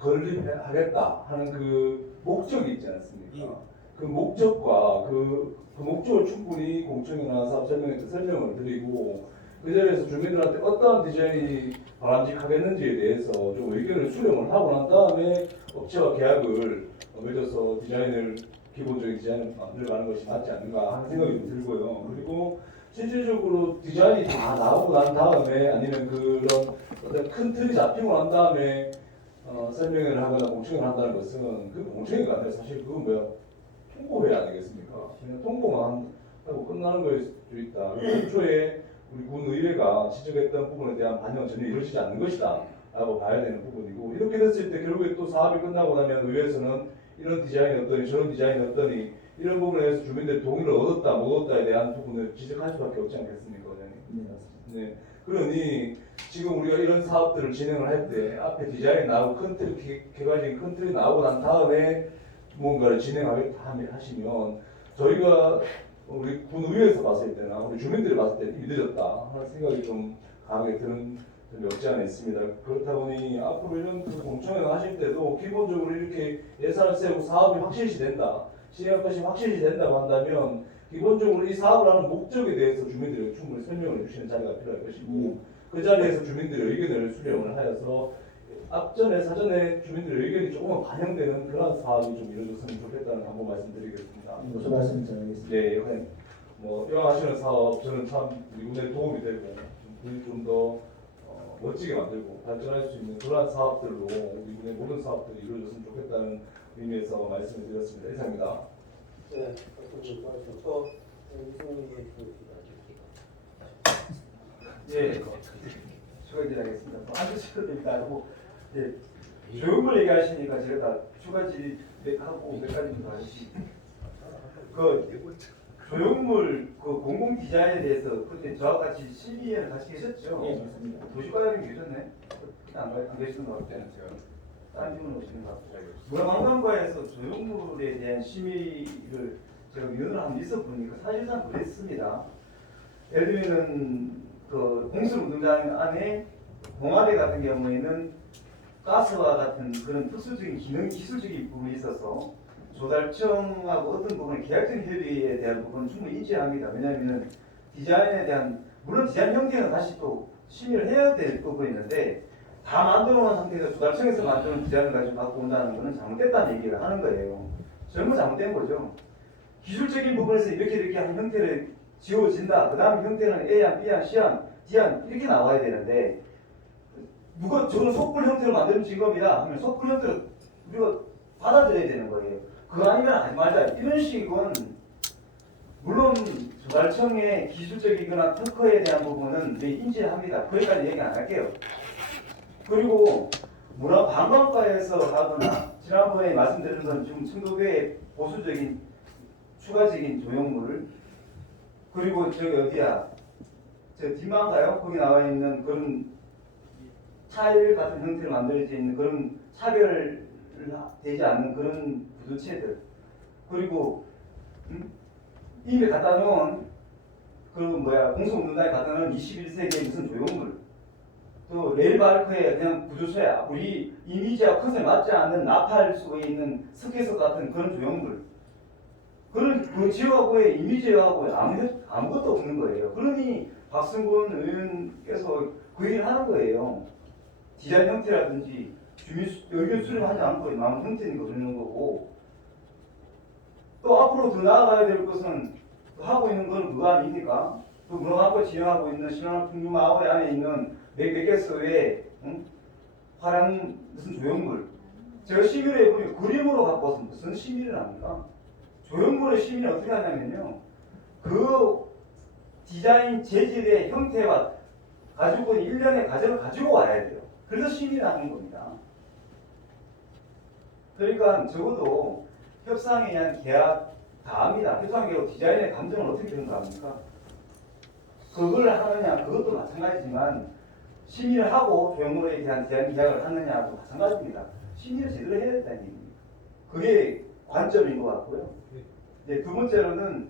건립하겠다 하는 그 목적이 있지 않습니까? 그 목적과 그 목적을 충분히 공청회나 사업 설명회 때 설명을 드리고 그 자리에서 주민들한테 어떠한 디자인이 바람직하겠는지에 대해서 좀 의견을 수렴을 하고 난 다음에 업체와 계약을 맺어서 기본적인 디자인을 만들어가는 것이 맞지 않는가 하는 생각이 좀 들고요. 그리고 실질적으로 디자인이 다 나오고 난 다음에 아니면 그런 어떤 큰 틀이 잡히고 난 다음에 설명회를 하거나 공청회를 한다는 것은 그 공청회가 아니라 사실 그건 통보회 아니겠습니까? 그냥 통보만 하고 끝나는 거일 수도 있다. 애초에 우리 군의회가 지적했던 부분에 대한 반영은 전혀 이루어지지 않는 것이다 라고 봐야 되는 부분이고, 이렇게 됐을 때 결국에 또 사업이 끝나고 나면 의회에서는 이런 디자인이 어떠니 저런 디자인이 어떠니 이런 부분에 대해서 주민들의 동의를 얻었다 못 얻었다에 대한 부분을 지적할 수밖에 없지 않겠습니까, 원장님? 네, 맞습니다. 네. 그러니 지금 우리가 이런 사업들을 진행을 할 때 앞에 디자인이 나오고 큰 틀, 개괄적인 큰 틀이 나오고 난 다음에 뭔가를 진행하겠다 하시면 저희가 우리 군의회에서 봤을 때나 우리 주민들이 봤을 때 이미 늦었다 하는 생각이 좀 강하게 드는 점이 없지 않아 있습니다. 그렇다 보니 앞으로 이런 그 공청회를 하실 때도 기본적으로 이렇게 예산을 세우고 사업이 확실시 된다, 시행할 것이 확실시 된다고 한다면 기본적으로 이 사업을 하는 목적에 대해서 주민들이 충분히 설명을 해주시는 자리가 필요할 것이고, 그 자리에서 주민들의 의견을 수렴을 하여서 앞전에 사전에 주민들의 의견이 조금만 반영되는 그런 사업이 좀 이루어졌으면 좋겠다는 한번 말씀드리겠습니다. 무슨 말씀 전하겠습니다. 네, 이번에 이왕하시는 사업 저는 참 이분에 도움이 되고 좀 더 멋지게 만들고 발전할 수 있는 그러한 사업들로 이분의 모든 사업들이 이루어졌으면 좋겠다는 의미에서 말씀을 드렸습니다. 이상입니다. 네, 또 이승훈 예, 추가 얘기하겠습니다. 앉으셔도 됩니다. 하고 조형물 얘기하시니까 제가 다 추가지 하고 몇 가지 더 하시. 그 조형물 그 공공 디자인에 대해서 그때 저와 같이 심의회를 같이 계셨죠? 예, 맞습니다. 도시과장님 계셨네? 안 계시는 것 같아요. 다른 질문 오시는 것 같아요. 문화관광과에서 조형물에 대한 심의를 제가 위원을 한번 있어보니까 사실상 그랬습니다. 예를 들면 그 공수운동장 안에 동아대 같은 경우에는 가스와 같은 그런 특수적인 기술적인 부분이 있어서 조달청하고 어떤 부분의 계약적인 협의에 대한 부분은 충분히 인지합니다. 왜냐하면 디자인에 대한 물론 디자인 형태는 다시 또 심의를 해야 될 부분이 있는데 다 만들어 놓은 상태에서 조달청에서 만드는 디자인을 가지고 갖고 온다는 것은 잘못됐다는 얘기를 하는 거예요. 전부 잘못된 거죠. 기술적인 부분에서 이렇게 한 형태를 지워진다. 그 다음 형태는 A안, B안, C안, D안 이렇게 나와야 되는데 누가 저는 속불 형태로 만드는 직업이다 하면 속불 형태로 우리가 받아들여야 되는 거예요. 그거 아니면 하지 말자. 이런 식은 물론 조달청의 기술적이거나 특허에 대한 부분은 네, 인지합니다. 거기까지 얘기 안 할게요. 그리고 문화관광과에서 하거나 지난번에 말씀드린 건 지금 청도교의 보수적인 추가적인 조형물 그리고 저기 어디야 저 뒷만가요? 거기 나와 있는 그런 타일 같은 형태로 만들어져 있는 그런 차별되지 않는 그런 구조체들 그리고 이미 갖다 놓은 그 공수운동장에 갖다 놓은 21세기의 무슨 조형물 또 레일바이크의 그냥 구조체야 우리 이미지와 컨셉에 맞지 않는 나팔 속에 있는 스케이트 같은 그런 조형물 그런 그 지역하고의 이미지하고 아무것도 없는 거예요. 그러니 박승근 의원께서 그 얘기를 하는 거예요. 디자인 형태라든지 주민 의견 수렴하지 않고 남은 형태니까 그러는 거고 또 앞으로 더 나아가야 될 것은 하고 있는 건 그거 아닙니까? 그 문화학과 진행하고 있는 신흥 풍류마을 안에 있는 몇 개소의 화랑 무슨 조형물 제가 심의를 해보니 그림으로 갖고 와서 무슨 심의를 합니까? 조형물의 심의는 어떻게 하냐면요. 그 디자인 재질의 형태와 가지고 있는 일련의 과정을 가지고 와야 돼요. 그래서 심의를 하는 겁니다. 그러니까 적어도 협상에 의한 계약 다 압니다. 교통환경 디자인의 감정을 어떻게 전달합니까? 그걸 하느냐 그것도 마찬가지지만 심의를 하고 조형물에 대한 대안 기약을 하느냐도 마찬가지입니다. 심의를 제대로 해야 된다는 얘기입니다. 그게 관점인 것 같고요. 네, 두 번째로는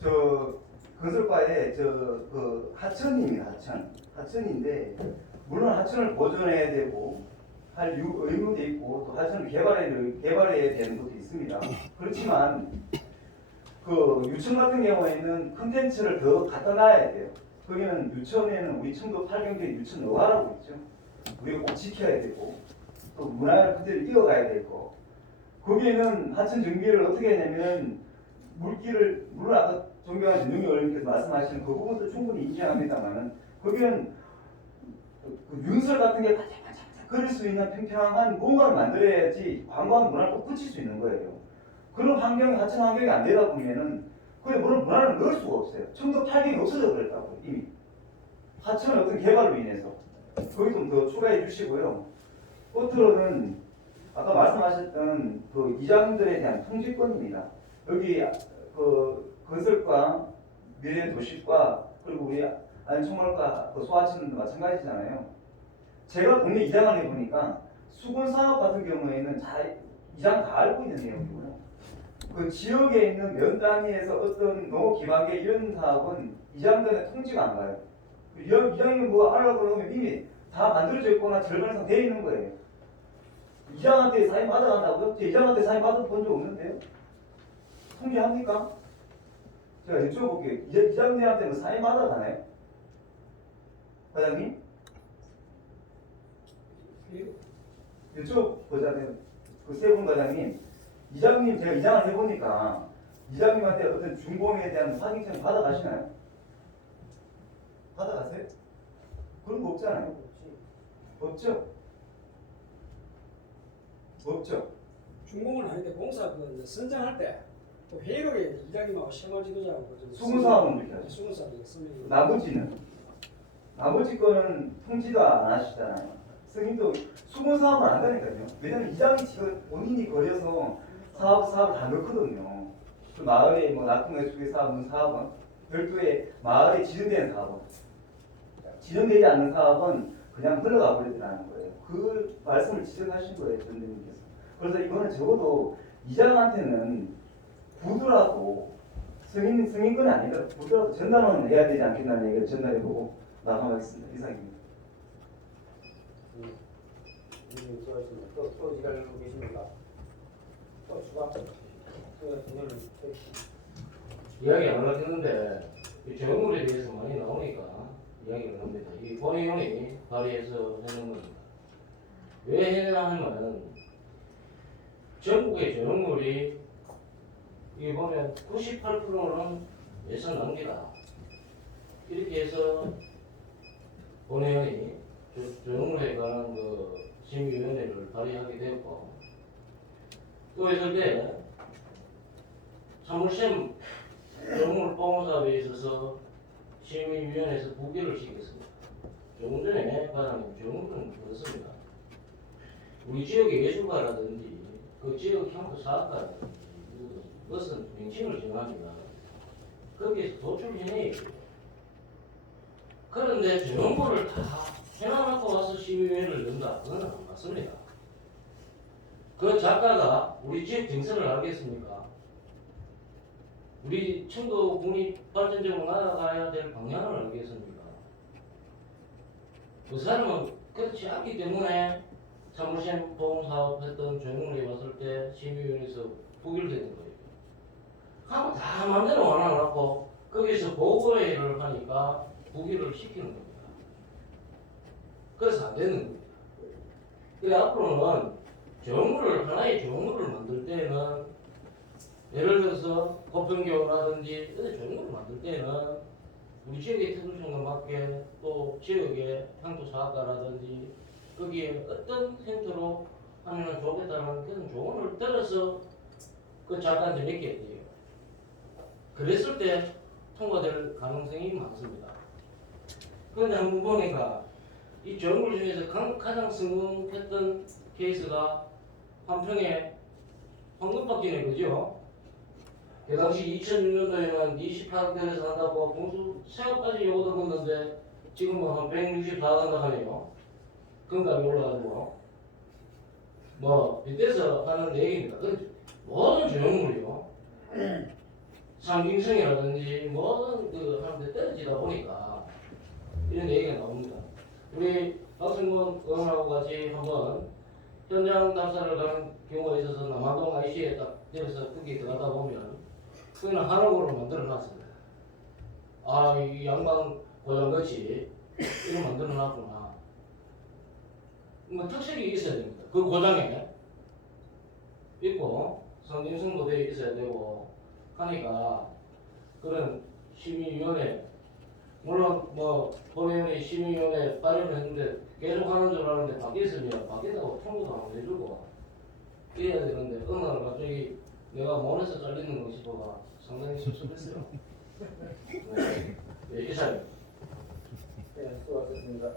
저 건설과에 그 하천입니다. 하천인데 물론 하천을 보존해야 되고 할 의무도 있고 또 하천을 개발해야 되는 것도 있습니다. 그렇지만 그 유천 같은 경우에는 컨텐츠를 더 갖다 놔야 돼요. 거기는 유천에는 우리 청도 8경제 유천 어화라고 있죠. 우리가 꼭 지켜야 되고 또 문화를 그대로 이어가야 되고 거기에는 하천 정비를 어떻게 하냐면 물길을 물론 아까 존경하는 윤영희 의원님께서 말씀하신 그 부분도 충분히 인정합니다만은 거기는 그 윤설 같은 게 반짝반짝 그릴 수 있는 평평한 공간을 만들어야지 관광 문화를 또 붙일 수 있는 거예요. 그런 환경이 하천 환경이 안 되다 보면은 그래 물론 문화를 넣을 수가 없어요. 청도 8경이 없어져 버렸다고 이미 하천의 어떤 개발로 인해서 거기 좀 더 추가해 주시고요. 끝으로는 아까 말씀하셨던 그 이장들에 대한 통지권입니다. 여기 그 건설과 미래도시과 그리고 우리 안총말과 그 소하천도 마찬가지잖아요. 제가 동네 이장을 해보니까 수건 사업 같은 경우에는 잘 이장 다 알고 있는 내용이고요. 그 지역에 있는 면 단위에서 어떤 농업 기반계 이런 사업은 이장들의 통지가 안 가요. 이장이 뭐 알아보고 그러면 이미 다 만들어져 있거나 절반 이상 돼 있는 거예요. 이장한테 사인 받아간다고요? 제 이장한테 사인 받아본 적 없는데요. 통지합니까? 제가 여쭤볼게요. 이장님한테 뭐 사인 받아가나요? 과장님? 여쭤보자면 그 세 분 과장님 이장님 제가 이장을 해보니까 이장님한테 어떤 준공에 대한 확인증 받아가시나요? 받아가세요? 그런 거 없잖아요. 없죠? 없죠? 중공은 아닌데 공사 그 선정할 때 또 회의록에 이장님하고 실무 지도자하고 수군 사업은 이렇게 하죠. 수군 사업이 쓰면 나머지 거는 통지도 안 하시잖아요. 승인도 수군 사업은 안 되니까요. 왜냐면 이장이 지금 본인이 거려서 사업을 다 넣거든요. 그 마을에 뭐 낙동강 수계 사업은 별도의 마을에 지정된 사업은 지정되지 않는 사업은 그냥 흘러가 버리더라는 거예요. 그 말씀을 지적하신 거예요, 전 대표님께서. 그래서 이거는 적어도 이장한테는 부두라도 승인권이 아니라 부두라도 전달은 해야 되지 않겠다는 얘기를 전달해보고 나가겠습니다. 이상입니다. 수고하셨습니다. 또 일하고 계십니까? 또 추가 이야기 안 하겠는데 이 조형물에 대해서 많이 나오니까 이야기를 합니다. 이 본의원이 발의해서 해놓은 겁니다. 왜 해냐 하면 전국의 조형물이 이 보면 98%는 예산 낭비다. 이렇게 해서 본의원이 조형물에 관한 그 심의위원회를 발의하게 되었고 또 했을 때 사물시험 조형물 보호 사업에 있어서 심의위원회에서 부결을 시켰습니다. 조금 전에 과장님 조형물은 그렇습니다. 우리 지역의 예술가라든지 그 지역 향토 사업가라든지 그것은 명칭을 정합니다. 거기에서 도출해내야 돼요. 그런데 조형물을 다 해놔놓고 와서 심의위원회를 연다. 그건 안 맞습니다. 그 작가가 우리 지역 정서를 알겠습니까? 우리 청도 국립발전적으로 나아가야 될 방향을 알겠습니까? 그 사람은 그렇지 않기 때문에 사무실 보험사업 했던 조형물에 왔을 때 심의위원회에서 부결되는 거예요. 하고 다 마음대로 원하놓고 거기서 보고회를 하니까 부결을 시키는 겁니다. 그래서 안 되는 겁니다. 그래 앞으로는 조형물을 하나의 조형물을 만들 때는 예를 들어서 고평교라든지 조형물을 만들 때는 우리 지역의 특성에 맞게 또 지역의 향토사업가라든지 거기에 어떤 형태로 하면 좋겠다는 그런 조언을 들어서 그 작가한테 맡겨야 돼요. 그랬을 때 통과될 가능성이 많습니다. 그런데 한번 보니까 이 조형물 중에서 가장 성공했던 케이스가 한평의 황금박쥐네 그죠? 그 당시 2006년도에는 28억대에서 한다고 공수 세업까지 요구 들었는데 지금은 한 164억 한다 하네요. 금값이 올라가지고 뭐 빗대서 하는 얘기입니다. 그 모든 조형물이요. 상징성이라든지 모든 그 하는데 떨어지다 보니까 이런 얘기가 나옵니다. 우리 박승권 의원하고 같이 한번 현장 답사를 가는 경우가 있어서 남한동 IC에 딱 내려서 거기 들어가다 보면 그거는 한옥으로 만들어 놨습니다. 아, 이 양반 고장같이 이거 만들어 놨구나. 뭐 특색이 있어야 됩니다. 그 고장에 있고 상징성도 되어 있어야 되고 하니까 그런 심의위원회 물론 뭐 본회의원이 심의위원회 발의했는데 계속 하는 줄 알았는데 바뀌었으면 바뀐다고 통보도 안 해주고 이래야 되는데 어느 날 갑자기 내가 몸에서 잘리는 거 싶어가 상당히 섭섭했어요. 네, 이사님. 네, 수고하셨습니다.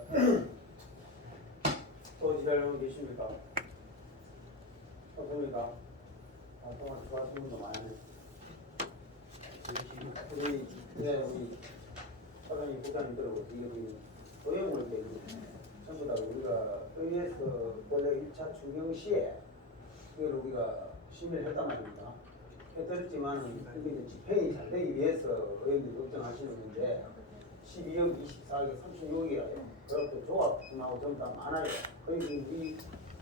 또 기다리고 계십니까? 어떻습니까? 동안 좋아하시는 분도 많네. 우리 사장님, 부장님 들어보고 우리 도형을 전부 다 우리가 의회에서 원래 1차 추경 시에 그걸 우리가 심의를 했단 말입니다. 했었지만 이게 이제 집행이 잘 되기 위해서 의원들이 걱정하시는 건데 12억 24억 36억이라요. 그리고 조합 분하고 전부 다 많아요. 거의 우리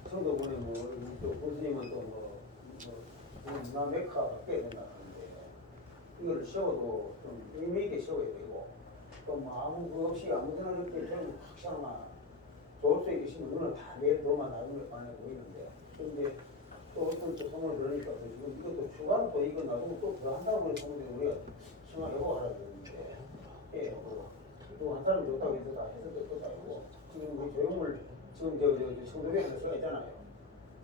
성도분이 또 교수님은 또뭐 문화 메카 바뀌어야 된다 하는데 이걸 세워도 좀 의미 있게 세워야 되고 또 뭐 아무 그 없이 아무데나 이렇게 전부 확실하나 좋을 수 있으시면 눈을 다 매일 도만 나중에 반해 보이는데 그런데 또 어떤 또 소문을 들으니까 지금 이것도 추가로 또 이거 나중에 또 더 한다고 하는 소문이 우리가 생각해보고 하라 그러는데 예, 또 한 사람이 좋다고 해서 다 해서 또 아니고 지금 우리 조형물 지금 저 청도병에 써 있잖아요.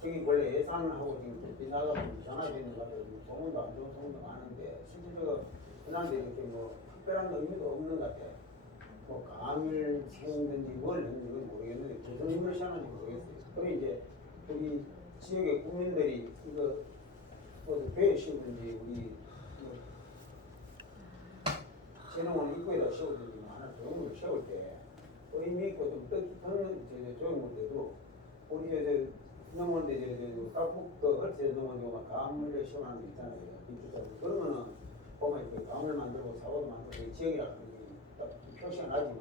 저기 원래 예산하고 지금 비나가 전화되어 있는 것 같아요. 소문도 안 좋은 소문도 많은데 실질적으로 그런데 이렇게 뭐 특별한 의미도 없는 것 같아요. 뭐 감을 세우든지 뭘 했는지 모르겠는데 무슨 힘을 시작하는지 모르겠어요. 그럼 이제 우리 지역의 국민들이 이거 뭐 배에 씌우든지 우리 재능원 입구에다 씌우든지 하나 조형물을 세울 때 의미 있고 좀 뜻하는 조형물들도 우리 저 넘어는데 깍북 그 헐스 넘어지고 감을 시원하는 게 있잖아요. 그러면은 보면 그 감을 만들고 사고도 만들고 지역이라는 게 딱 표시가 나지만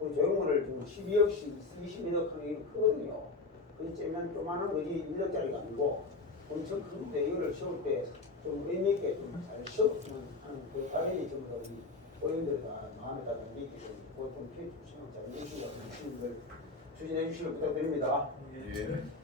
우리 조형물을 지금 12억씩 22억 하는 게 크거든요. 그게 째면 조그마한 거지 1억짜리가 아니고 엄청 큰데 이거를 세울 때 좀 의미 있게 좀 잘 세웠으면 하는 그 바람이 전부 다 우리 의원들 다 마음에다 담기기 때문에 그걸 좀 피해 주시면 잘 해주시고 추진해 주시길 부탁드립니다. 예.